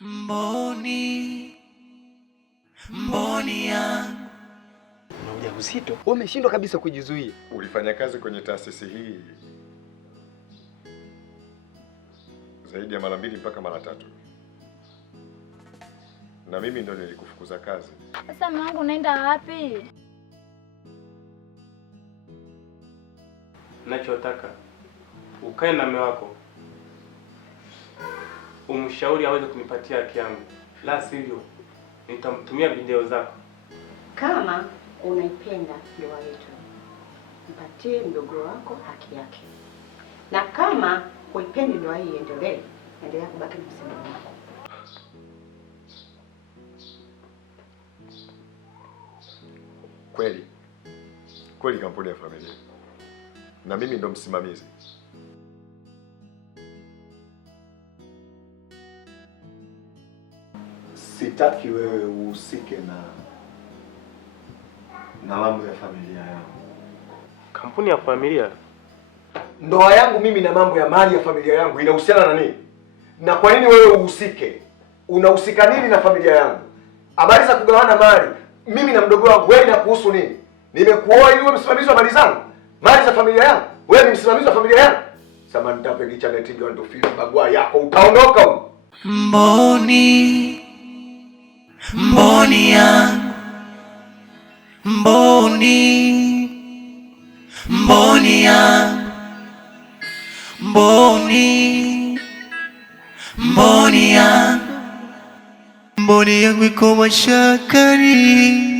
Mboni, mboni yangu. Una ujauzito? Umeshindwa kabisa kujizuia. Ulifanya kazi kwenye taasisi hii zaidi ya mara 2 mpaka mara 3. Na mimi ndo nilikufukuza kazi. Sasa mume wangu unaenda wapi? Ninachotaka ukae na mume wako, umshauri aweze kunipatia haki yangu, la sivyo nitamtumia video zako. Kama unaipenda ndoa yetu, mpatie mdogo wako haki yake, na kama huipendi ndoa hii iendelee, endelea kubaki na msimamo wako. Kweli kampuni ya familia, na mimi ndo msimamizi. Sitaki wewe uhusike na mambo ya familia yangu. Kampuni ya familia? Ndoa yangu mimi na mambo ya mali ya familia yangu inahusiana na nini? Na kwa nini wewe uhusike? Unahusika nini na familia yangu? Habari za kugawana mali mimi na mdogo wangu, wewe inakuhusu nini? Nimekuoa ili uwe msimamizi wa mali zangu, mali za familia yangu. Wewe ni msimamizi wa familia yangu. Sasa nitape chaneti ndo fili bagua yako, utaondoka huko. Mboni, mboni yangu. Mboni, mboni yangu. Mboni, mboni yangu. Mboni yangu iko mashakani.